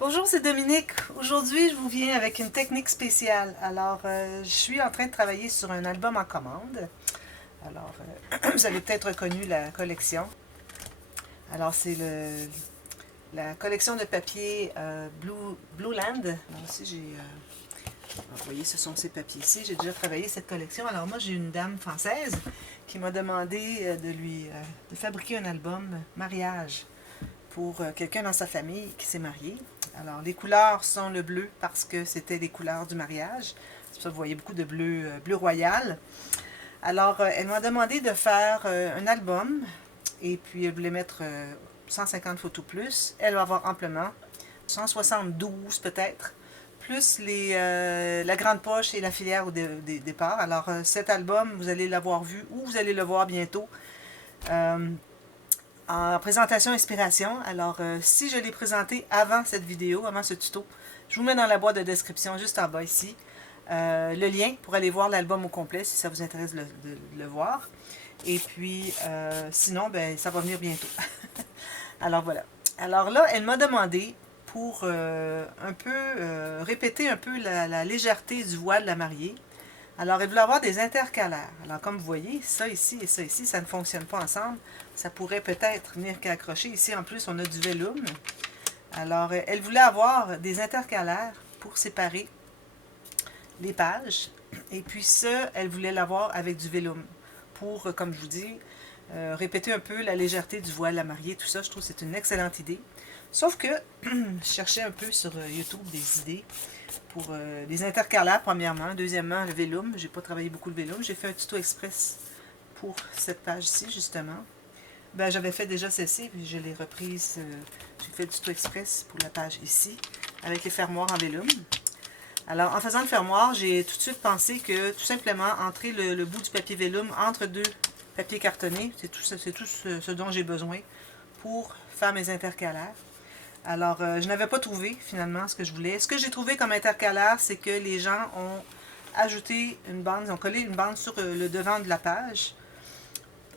Bonjour, c'est Dominique. Aujourd'hui, je vous viens avec une technique spéciale. Alors, je suis en train de travailler sur un album en commande. Alors, vous avez peut-être reconnu la collection. Alors, c'est la collection de papier Blue Land. Alors, ici, vous voyez, ce sont ces papiers-ci. J'ai déjà travaillé cette collection. Alors, moi, j'ai une dame française qui m'a demandé de fabriquer un album mariage pour quelqu'un dans sa famille qui s'est marié. Alors, les couleurs sont le bleu parce que c'était les couleurs du mariage. C'est pour ça que vous voyez beaucoup de bleu royal. Alors, elle m'a demandé de faire un album et puis elle voulait mettre 150 photos plus. Elle va avoir amplement 172 peut-être, plus la grande poche et la filière au départ. Alors, cet album, vous allez l'avoir vu ou vous allez le voir bientôt. En présentation inspiration. Alors, si je l'ai présenté avant cette vidéo, avant ce tuto, je vous mets dans la boîte de description juste en bas ici le lien pour aller voir l'album au complet si ça vous intéresse de le voir. Et puis, sinon, ben, ça va venir bientôt. Alors voilà. Alors là, elle m'a demandé pour répéter un peu la légèreté du voile de la mariée. Alors, elle voulait avoir des intercalaires. Alors, comme vous voyez, ça ici et ça ici, ça ne fonctionne pas ensemble. Ça pourrait peut-être venir qu'accrocher. Ici, en plus, on a du vélum. Alors, elle voulait avoir des intercalaires pour séparer les pages. Et puis ça, elle voulait l'avoir avec du vélum. Pour, comme je vous dis, répéter un peu la légèreté du voile à mariée. Tout ça, je trouve que c'est une excellente idée. Sauf que, je cherchais un peu sur YouTube des idées pour les intercalaires, premièrement. Deuxièmement, le vélum. J'ai pas travaillé beaucoup le vélum. J'ai fait un tuto express pour cette page-ci, justement. Ben, j'avais fait déjà celle-ci, puis je l'ai reprise. J'ai fait le tuto express pour la page ici, avec les fermoirs en vélum. Alors, en faisant le fermoir, j'ai tout de suite pensé que, tout simplement, entrer le bout du papier vélum entre deux papiers cartonnés, c'est tout ce dont j'ai besoin pour faire mes intercalaires. Alors, je n'avais pas trouvé, finalement, ce que je voulais. Ce que j'ai trouvé comme intercalaire, c'est que les gens ont ajouté une bande, ils ont collé une bande sur le devant de la page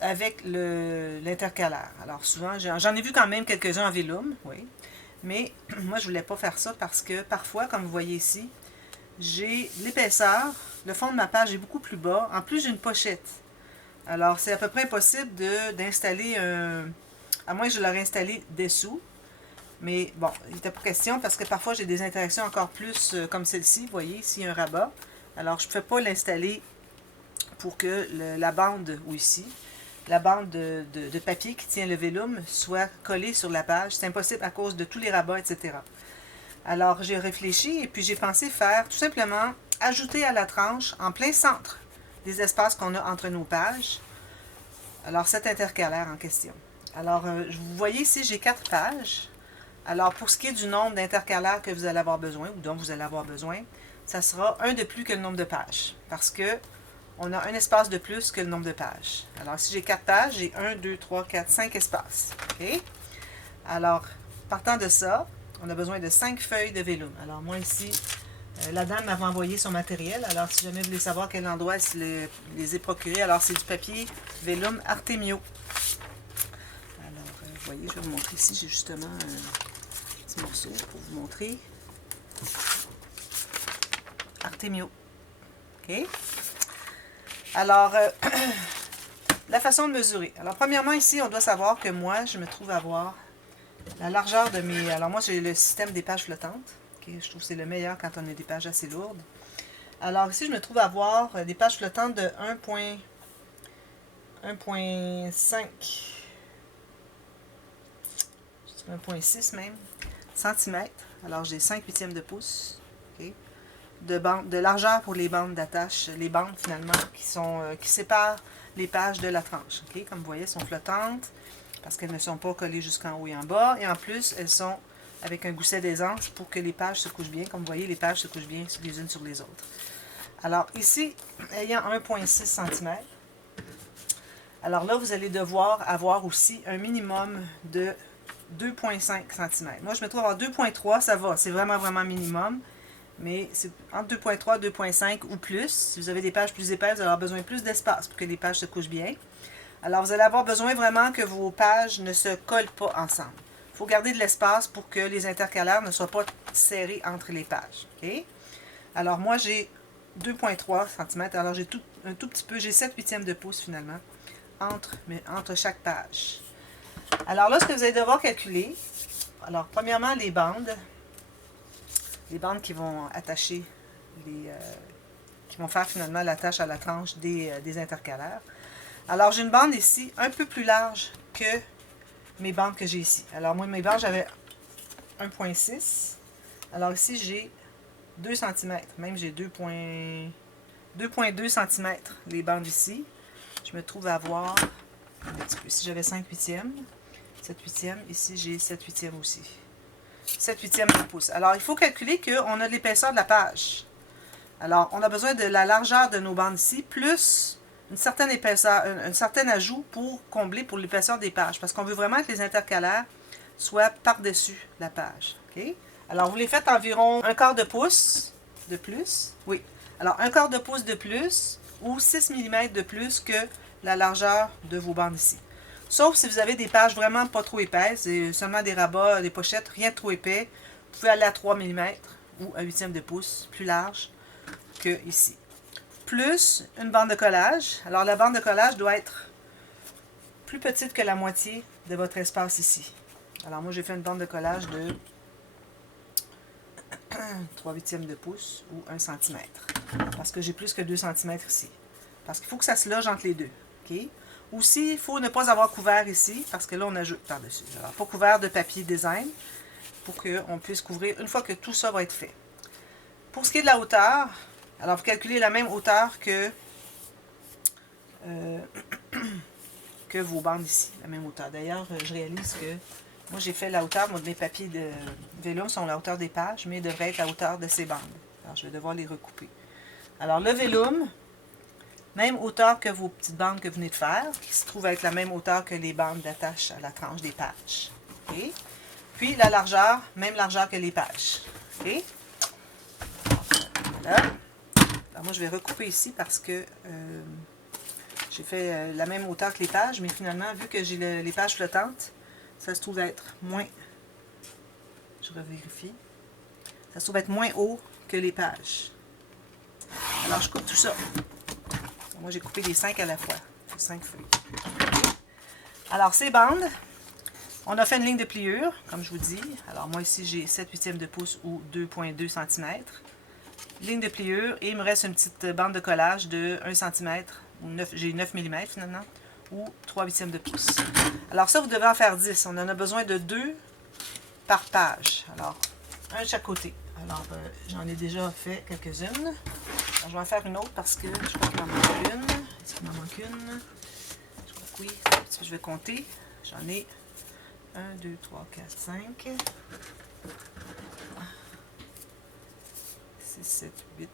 avec l'intercalaire. Alors, souvent, j'en ai vu quand même quelques-uns en vélum, oui. Mais moi, je voulais pas faire ça parce que, parfois, comme vous voyez ici, j'ai l'épaisseur, le fond de ma page est beaucoup plus bas. En plus, j'ai une pochette. Alors, c'est à peu près impossible d'installer un... À moins que je l'aurais installé dessous. Mais bon, il n'était pas question parce que parfois j'ai des interactions encore plus comme celle-ci. Vous voyez, ici il y a un rabat. Alors je ne pouvais pas l'installer pour que la bande, ou ici, la bande de papier qui tient le vélum soit collée sur la page. C'est impossible à cause de tous les rabats, etc. Alors j'ai réfléchi et puis j'ai pensé faire tout simplement ajouter à la tranche, en plein centre des espaces qu'on a entre nos pages, alors cet intercalaire en question. Alors vous voyez ici j'ai 4 pages. Alors, pour ce qui est du nombre d'intercalaires que vous allez avoir besoin, ou dont vous allez avoir besoin, ça sera un de plus que le nombre de pages. Parce que on a un espace de plus que le nombre de pages. Alors, si j'ai 4 pages, j'ai 1, 2, 3, 4, 5 espaces. OK? Alors, partant de ça, on a besoin de 5 feuilles de vélum. Alors, moi ici, la dame m'avait envoyé son matériel. Alors, si jamais vous voulez savoir quel endroit elle les ai procurés, alors c'est du papier vélum Artemio. Alors, vous voyez, je vais vous montrer ici, j'ai justement... morceau pour vous montrer. Artemio. OK? Alors, la façon de mesurer. Alors, premièrement, ici, on doit savoir que moi, je me trouve à avoir la largeur de mes... Alors, moi, j'ai le système des pages flottantes. Okay? Je trouve que c'est le meilleur quand on a des pages assez lourdes. Alors, ici, je me trouve à avoir des pages flottantes de 1.5 1.6 même centimètres. Alors, j'ai 5/8 de pouce. Okay. De largeur pour les bandes d'attache, les bandes finalement qui séparent les pages de la tranche. Okay. Comme vous voyez, elles sont flottantes parce qu'elles ne sont pas collées jusqu'en haut et en bas. Et en plus, elles sont avec un gousset d'aisance pour que les pages se couchent bien. Comme vous voyez, les pages se couchent bien les unes sur les autres. Alors, ici, ayant 1.6 cm, alors là, vous allez devoir avoir aussi un minimum de 2.5 cm. Moi, je me trouve à avoir 2.3, ça va. C'est vraiment, vraiment minimum. Mais c'est entre 2.3 et 2.5 ou plus. Si vous avez des pages plus épaisses, vous allez avoir besoin de plus d'espace pour que les pages se couchent bien. Alors, vous allez avoir besoin vraiment que vos pages ne se collent pas ensemble. Il faut garder de l'espace pour que les intercalaires ne soient pas serrés entre les pages. Okay? Alors moi, j'ai 2,3 cm. Alors j'ai un tout petit peu, j'ai 7/8 de pouce finalement entre chaque page. Alors là, ce que vous allez devoir calculer, alors premièrement, les bandes qui vont attacher qui vont faire finalement l'attache à la tranche des intercalaires. Alors j'ai une bande ici un peu plus large que mes bandes que j'ai ici. Alors moi, mes bandes, j'avais 1,6. Alors ici, j'ai 2 cm. Même j'ai 2,2 cm les bandes ici. Je me trouve à avoir un petit peu. Ici, j'avais 5/8, 7/8. Ici, j'ai 7/8 aussi. 7/8 de pouce. Alors, il faut calculer qu'on a de l'épaisseur de la page. Alors, on a besoin de la largeur de nos bandes ici, plus une certaine épaisseur, un certain ajout pour combler pour l'épaisseur des pages. Parce qu'on veut vraiment que les intercalaires soient par-dessus la page. Okay? Alors, vous les faites environ 1/4 de pouce de plus. Oui. Alors, 1/4 de pouce de plus ou 6 mm de plus que la largeur de vos bandes ici. Sauf si vous avez des pages vraiment pas trop épaisses, et seulement des rabats, des pochettes, rien de trop épais. Vous pouvez aller à 3 mm ou à 1/8 de pouce, plus large que ici. Plus une bande de collage. Alors, la bande de collage doit être plus petite que la moitié de votre espace ici. Alors, moi, j'ai fait une bande de collage de 3/8 de pouce ou 1 cm. Parce que j'ai plus que 2 cm ici. Parce qu'il faut que ça se loge entre les deux. Okay? Aussi, il faut ne pas avoir couvert ici, parce que là, on ajoute par-dessus. Alors, pas couvert de papier design, pour qu'on puisse couvrir une fois que tout ça va être fait. Pour ce qui est de la hauteur, alors vous calculez la même hauteur que vos bandes ici, la même hauteur. D'ailleurs, je réalise que moi, j'ai fait la hauteur, moi, de mes papiers de vélum sont la hauteur des pages, mais devraient être la hauteur de ces bandes. Alors, je vais devoir les recouper. Alors, le vélum, même hauteur que vos petites bandes que vous venez de faire, qui se trouvent être la même hauteur que les bandes d'attache à la tranche des pages. Okay? Puis, la largeur, même largeur que les pages. Okay? Voilà. Alors, moi, je vais recouper ici parce que j'ai fait la même hauteur que les pages, mais finalement, vu que j'ai les pages flottantes, ça se trouve être moins, je revérifie, ça se trouve être moins haut que les pages. Alors, je coupe tout ça. Moi, j'ai coupé les 5 à la fois. 5 feuilles. Alors, ces bandes, on a fait une ligne de pliure, comme je vous dis. Alors, moi, ici, j'ai 7/8 de pouce ou 2,2 cm. Ligne de pliure, et il me reste une petite bande de collage de 1 cm, j'ai 9 mm finalement, ou 3/8 de pouce. Alors ça, vous devez en faire 10. On en a besoin de 2 par page. Alors, un de chaque côté. Alors, j'en ai déjà fait quelques-unes. Je vais en faire une autre parce que je crois qu'il m'en manque une. Est-ce qu'il m'en manque une? Je crois que oui. Je vais compter. J'en ai 1, 2, 3, 4, 5, 6, 7, 8.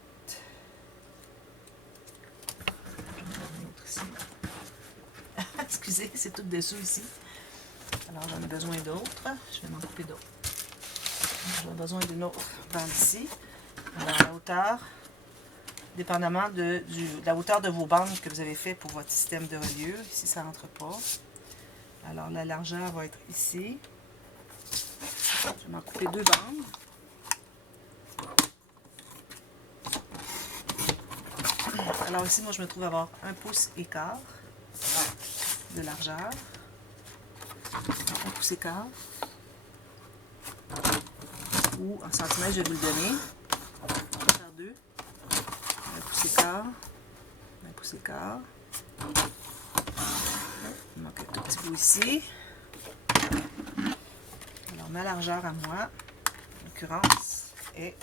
Excusez, c'est tout dessous ici. Alors, j'en ai besoin d'autres. Je vais m'en couper d'autres. J'ai besoin d'une autre bande ici. Alors, la hauteur, dépendamment de la hauteur de vos bandes que vous avez fait pour votre système de reliure. Ici, ça ne rentre pas. Alors, la largeur va être ici. Je vais m'en couper 2 bandes. Alors ici, moi, je me trouve à avoir 1 pouce et quart de largeur. 1 pouce et quart. Ou en centimètres, je vais vous le donner. On va faire 2. 1 pouce et quart. 1 pouce et quart. Il manque un tout petit bout ici. Alors, ma largeur à moi, en l'occurrence, est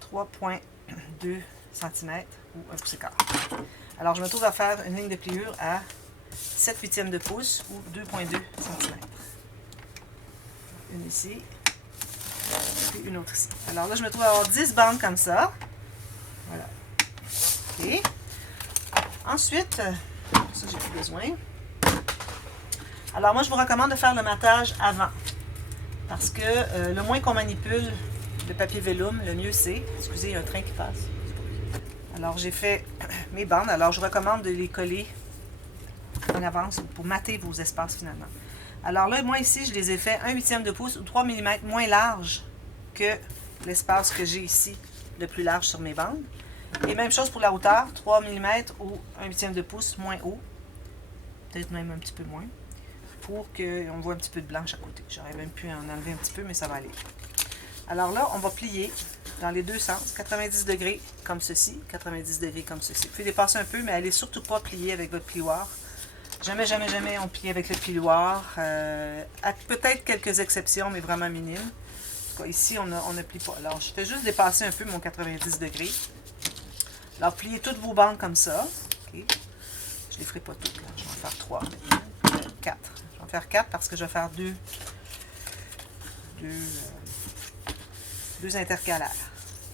3,2 cm ou 1 pouce et quart. Alors, je me trouve à faire une ligne de pliure à 7/8 de pouce ou 2,2 cm. Une ici, puis une autre ici. Alors là, je me trouve à avoir 10 bandes comme ça. Voilà. OK. Ensuite, ça, j'ai plus besoin. Alors, moi, je vous recommande de faire le matage avant. Parce que le moins qu'on manipule le papier vélum, le mieux c'est. Excusez, il y a un train qui passe. Alors, j'ai fait mes bandes. Alors, je recommande de les coller en avance pour mater vos espaces finalement. Alors là, moi ici, je les ai fait 1/8 de pouce ou 3 mm moins large que l'espace que j'ai ici, le plus large sur mes bandes. Et même chose pour la hauteur, 3 mm ou 1/8 de pouce moins haut, peut-être même un petit peu moins, pour qu'on voit un petit peu de blanche à côté. J'aurais même pu en enlever un petit peu, mais ça va aller. Alors là, on va plier dans les deux sens, 90 degrés comme ceci, 90 degrés comme ceci. Vous pouvez dépasser un peu, mais allez surtout pas plier avec votre plioir. Jamais, jamais, jamais on plie avec le plioir. Peut-être quelques exceptions, mais vraiment minimes. Ici, on ne plie pas. Alors, je fais juste dépasser un peu mon 90 degrés. Alors, pliez toutes vos bandes comme ça. Okay. Je ne les ferai pas toutes. Là. Je vais en faire 3 maintenant. 4. Je vais en faire 4 parce que je vais faire deux intercalaires.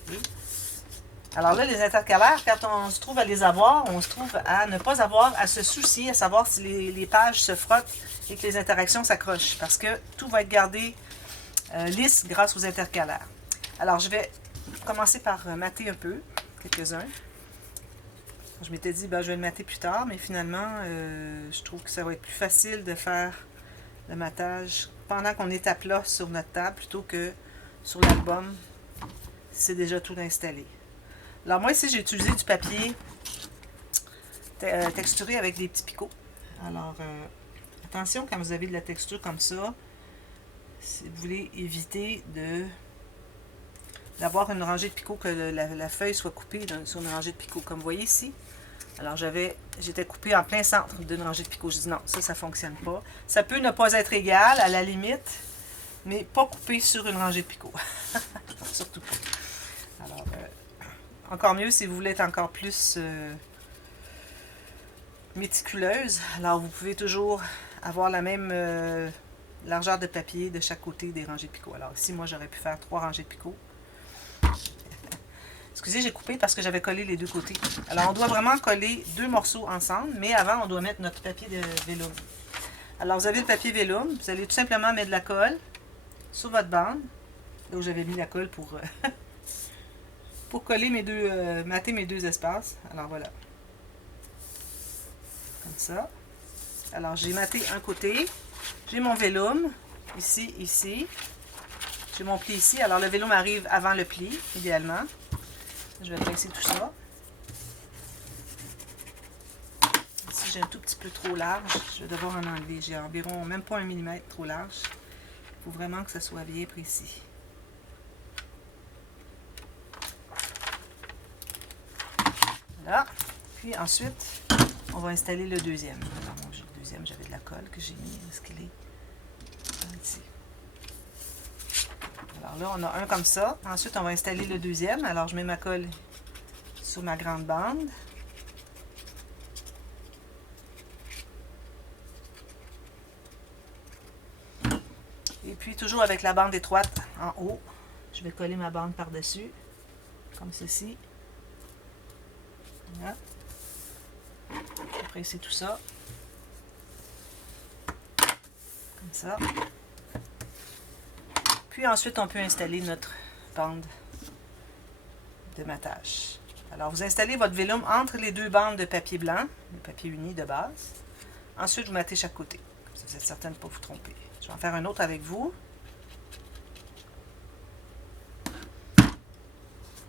Okay. Alors là, les intercalaires, quand on se trouve à les avoir, on se trouve à ne pas avoir à se soucier, à savoir si les pages se frottent et que les interactions s'accrochent. Parce que tout va être gardé lisse grâce aux intercalaires. Alors, je vais commencer par mater un peu, quelques-uns. Je m'étais dit, ben, je vais le mater plus tard, mais finalement, je trouve que ça va être plus facile de faire le matage pendant qu'on est à plat sur notre table, plutôt que sur l'album, c'est déjà tout installé. Alors moi, ici, j'ai utilisé du papier texturé avec des petits picots. Alors, attention, quand vous avez de la texture comme ça, si vous voulez éviter d'avoir une rangée de picots, que la feuille soit coupée sur une rangée de picots, comme vous voyez ici. Alors, j'étais coupée en plein centre d'une rangée de picots. Je dis non, ça ne fonctionne pas. Ça peut ne pas être égal, à la limite, mais pas coupé sur une rangée de picots. Surtout pas. Alors, encore mieux si vous voulez être encore plus méticuleuse. Alors, vous pouvez toujours avoir la même largeur de papier de chaque côté des rangées de picots. Alors ici, moi, j'aurais pu faire 3 rangées de picots. Excusez, j'ai coupé parce que j'avais collé les deux côtés. Alors, on doit vraiment coller 2 morceaux ensemble, mais avant, on doit mettre notre papier de vélum. Alors, vous avez le papier vélum. Vous allez tout simplement mettre de la colle sur votre bande. Là où j'avais mis la colle pour coller mater mes deux espaces. Alors, voilà. Comme ça. Alors, j'ai maté un côté. J'ai mon vélum, ici, ici. J'ai mon pli ici. Alors, le vélum arrive avant le pli, idéalement. Je vais presser tout ça. Ici, j'ai un tout petit peu trop large. Je vais devoir en enlever. J'ai environ même pas 1 mm trop large. Il faut vraiment que ça soit bien précis. Voilà. Puis ensuite, on va installer le deuxième. Alors, bon, le deuxième, j'avais de la colle que j'ai mis. Où est-ce qu'il est? Ici. Alors là, on a un comme ça. Ensuite, on va installer le deuxième. Alors, je mets ma colle sur ma grande bande. Et puis, toujours avec la bande étroite en haut, je vais coller ma bande par-dessus, comme ceci. Voilà. Je vais presser tout ça. Comme ça. Puis ensuite, on peut installer notre bande de matage. Alors, vous installez votre vélum entre les deux bandes de papier blanc, le papier uni de base. Ensuite, vous matez chaque côté. Comme ça, vous êtes certain de ne pas vous tromper. Je vais en faire un autre avec vous.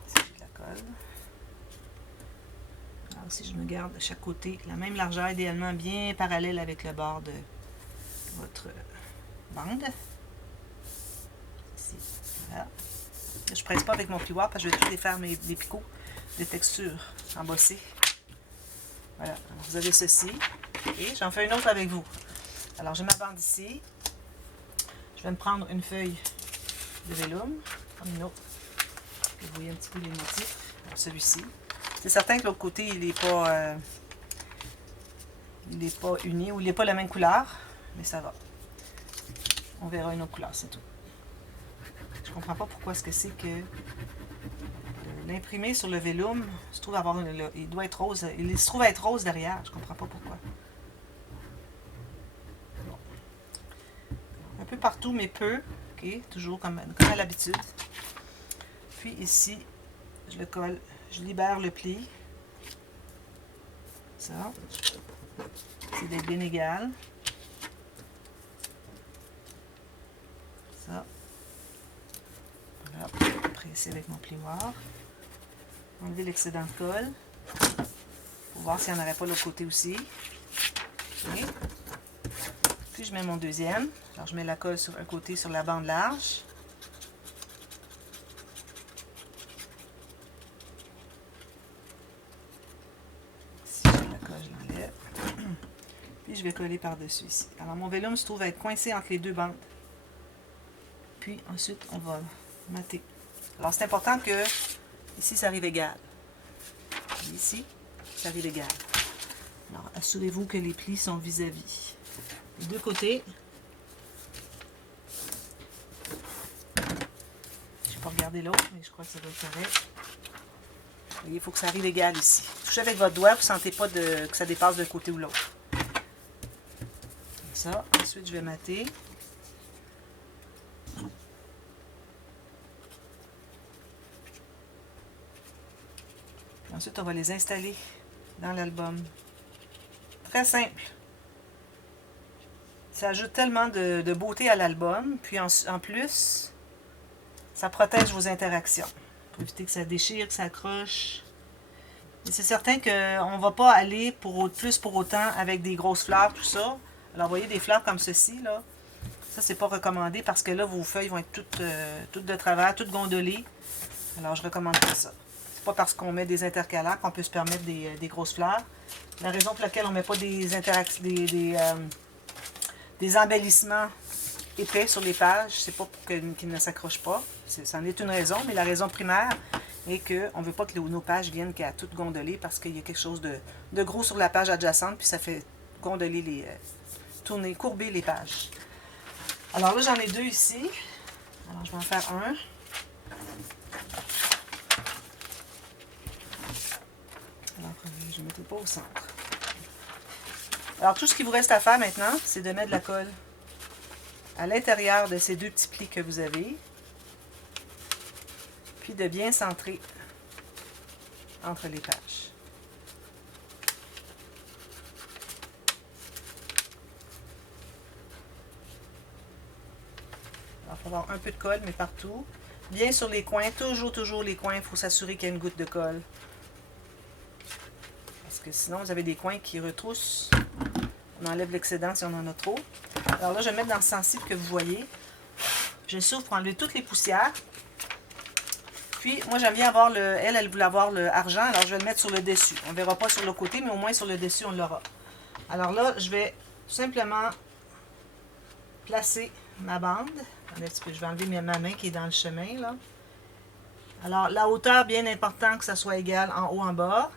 C'est de la colle. Alors, si je me garde de chaque côté la même largeur, idéalement bien parallèle avec le bord de votre bande. Ici, voilà. Je ne presse pas avec mon plioir parce que je vais tout défaire mes picots de texture embossés. Voilà, alors, vous avez ceci. Et j'en fais une autre avec vous. Alors, j'ai ma bande ici. Je vais me prendre une feuille de vélum, comme une autre. Vous voyez un petit peu les motifs. Celui-ci. C'est certain que l'autre côté, il n'est pas uni ou il n'est pas la même couleur, mais ça va. On verra une autre couleur, c'est tout. Je comprends pas pourquoi est-ce que c'est que l'imprimé sur le vélum se trouve avoir il doit être rose. Il se trouve être rose derrière. Je comprends pas pourquoi. Bon. Un peu partout, mais peu. Ok, toujours comme à l'habitude. Puis ici, je le colle. Je libère le pli. Ça. c'est d'être bien égal. Ça. Voilà, presser avec mon plioir. Enlever l'excédent de colle. Pour voir s'il n'y en aurait pas de l'autre côté aussi. Okay. Puis je mets mon deuxième. Alors je mets la colle sur un côté sur la bande large. Si j'ai la colle, je l'enlève. Puis je vais coller par-dessus ici. Alors mon vélum se trouve à être coincé entre les deux bandes. Puis ensuite on va mater. Alors c'est important que ici ça arrive égal. Et ici, ça arrive égal. Alors assurez-vous que les plis sont vis-à-vis. Les deux côtés. Je n'ai pas regardé l'autre, mais je crois que ça doit être correct. Vous voyez, il faut que ça arrive égal ici. Touchez avec votre doigt, vous ne sentez pas que ça dépasse d'un côté ou l'autre. Comme ça. Ensuite, je vais mater. Ensuite, on va les installer dans l'album. Très simple. Ça ajoute tellement de beauté à l'album. Puis en plus, ça protège vos interactions. Pour éviter que ça déchire, que ça accroche. Et c'est certain qu'on ne va pas aller plus pour autant avec des grosses fleurs, tout ça. Alors, vous voyez des fleurs comme ceci, là. Ça, c'est pas recommandé parce que là, vos feuilles vont être toutes de travers, toutes gondolées. Alors, je recommande pas ça. C'est pas parce qu'on met des intercalaires qu'on peut se permettre des grosses fleurs. La raison pour laquelle on ne met pas des embellissements épais sur les pages, c'est pas pour qu'ils ne s'accrochent pas. Ça en est une raison, mais la raison primaire est qu'on ne veut pas que nos pages viennent qu'à toutes gondoler parce qu'il y a quelque chose de gros sur la page adjacente, puis ça fait gondoler courber les pages. Alors là, j'en ai deux ici. Alors, je vais en faire un. Alors, je ne mettrai pas au centre. Alors, tout ce qu'il vous reste à faire maintenant, c'est de mettre de la colle à l'intérieur de ces deux petits plis que vous avez. Puis de bien centrer entre les pages. Alors, il faut avoir un peu de colle, mais partout. Bien sur les coins, toujours les coins, il faut s'assurer qu'il y a une goutte de colle. Parce que sinon, vous avez des coins qui retroussent. On enlève l'excédent si on en a trop. Alors là, je vais mettre dans le sensible que vous voyez. Je souffle pour enlever toutes les poussières. Puis, moi, j'aime bien avoir elle voulait avoir le argent, alors je vais le mettre sur le dessus. On ne verra pas sur le côté, mais au moins sur le dessus, on l'aura. Alors là, je vais tout simplement placer ma bande. Attendez un petit peu, je vais enlever ma main qui est dans le chemin, là. Alors, la hauteur, bien important que ça soit égal en haut, en bas.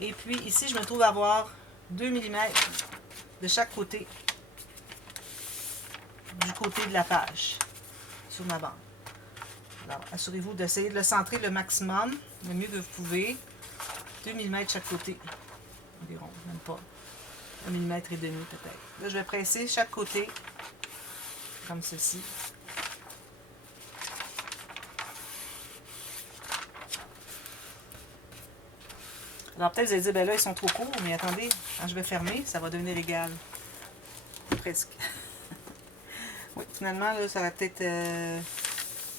Et puis, ici, je me trouve à avoir 2 mm de chaque côté du côté de la page sur ma bande. Alors, assurez-vous d'essayer de le centrer le maximum, le mieux que vous pouvez. 2 mm de chaque côté, environ, même pas. 1,5 mm peut-être. Là, je vais presser chaque côté, comme ceci. Alors peut-être vous allez dire, ben là, ils sont trop courts, mais attendez, quand je vais fermer, ça va devenir égal. Presque. Oui, finalement, là, ça aurait peut-être...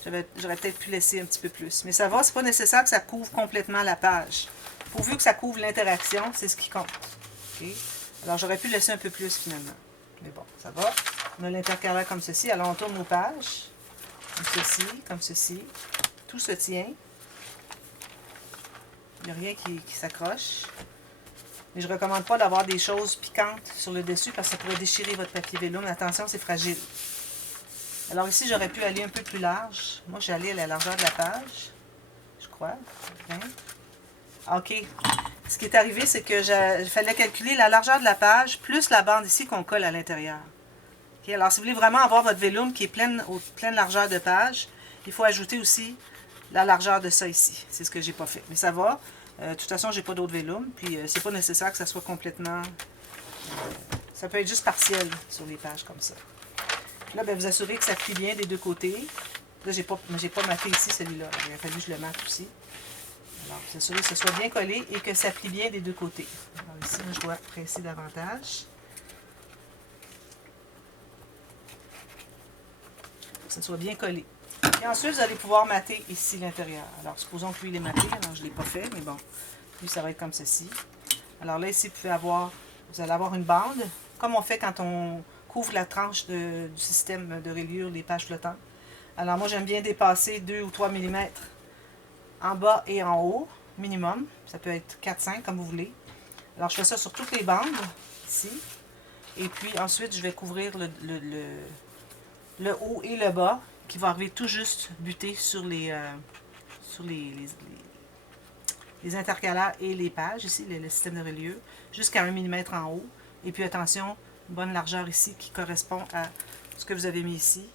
j'aurais peut-être pu laisser un petit peu plus. Mais ça va, c'est pas nécessaire que ça couvre complètement la page. Pourvu que ça couvre l'interaction, c'est ce qui compte. Okay? Alors j'aurais pu laisser un peu plus finalement. Mais bon, ça va. On a l'intercalaire comme ceci. Alors on tourne nos pages. Comme ceci, comme ceci. Tout se tient. Il n'y a rien qui s'accroche. Mais je ne recommande pas d'avoir des choses piquantes sur le dessus parce que ça pourrait déchirer votre papier vélum. Mais attention, c'est fragile. Alors ici, j'aurais pu aller un peu plus large. Moi, j'ai allé à la largeur de la page. Je crois. OK. Ce qui est arrivé, c'est que il fallait calculer la largeur de la page plus la bande ici qu'on colle à l'intérieur. Okay? Alors, si vous voulez vraiment avoir votre vélum qui est pleine largeur de page, il faut ajouter aussi la largeur de ça ici. C'est ce que j'ai pas fait. Mais ça va. De toute façon, j'ai pas d'autre vélum. Puis, c'est pas nécessaire que ça soit complètement... ça peut être juste partiel sur les pages comme ça. Là, bien, vous assurez que ça plie bien des deux côtés. Là, j'ai pas maté ici celui-là. Il a fallu que je le mate aussi. Alors, vous assurez que ce soit bien collé et que ça plie bien des deux côtés. Alors ici, je dois presser davantage. que ça soit bien collé. Et ensuite, vous allez pouvoir mater ici l'intérieur. Alors, supposons que lui, il est maté. Alors, je ne l'ai pas fait, mais bon. Lui, ça va être comme ceci. Alors là, ici, vous allez avoir une bande, comme on fait quand on couvre la tranche du système de reliure, les pages flottantes. Alors, moi, j'aime bien dépasser 2 ou 3 mm en bas et en haut, minimum. Ça peut être 4-5, comme vous voulez. Alors, je fais ça sur toutes les bandes, ici. Et puis, ensuite, je vais couvrir le haut et le bas, qui va arriver tout juste buter sur les intercalaires et les pages, ici, le système de reliure, jusqu'à 1 mm en haut. Et puis, attention, une bonne largeur ici qui correspond à ce que vous avez mis ici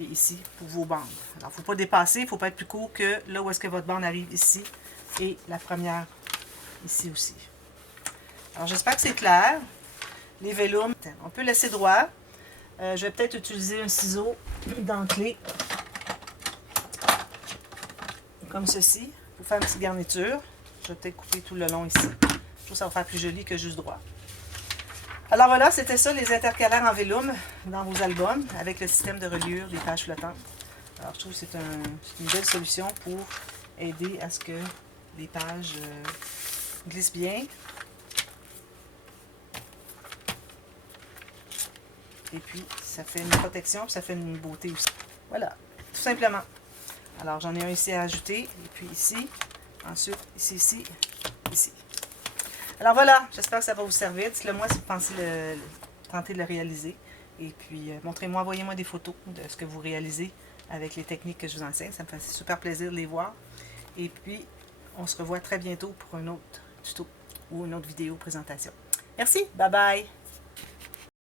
et ici pour vos bandes. Alors, il ne faut pas dépasser, il ne faut pas être plus court que là où est-ce que votre bande arrive ici et la première ici aussi. Alors, j'espère que c'est clair. Les vellums, on peut laisser droit. Je vais peut-être utiliser un ciseau dentelé, comme ceci, pour faire une petite garniture. Je vais peut-être couper tout le long ici. Je trouve que ça va faire plus joli que juste droit. Alors voilà, c'était ça, les intercalaires en vellum dans vos albums, avec le système de reliure des pages flottantes. Alors je trouve que c'est une belle solution pour aider à ce que les pages glissent bien. Et puis, ça fait une protection, puis ça fait une beauté aussi. Voilà, tout simplement. Alors, j'en ai un ici à ajouter, et puis ici, ensuite, ici, ici. Alors voilà, j'espère que ça va vous servir. Dites-le moi si vous pensez tenter de le réaliser. Et puis, montrez-moi, envoyez-moi des photos de ce que vous réalisez avec les techniques que je vous enseigne. Ça me fait super plaisir de les voir. Et puis, on se revoit très bientôt pour un autre tuto ou une autre vidéo présentation. Merci, bye bye!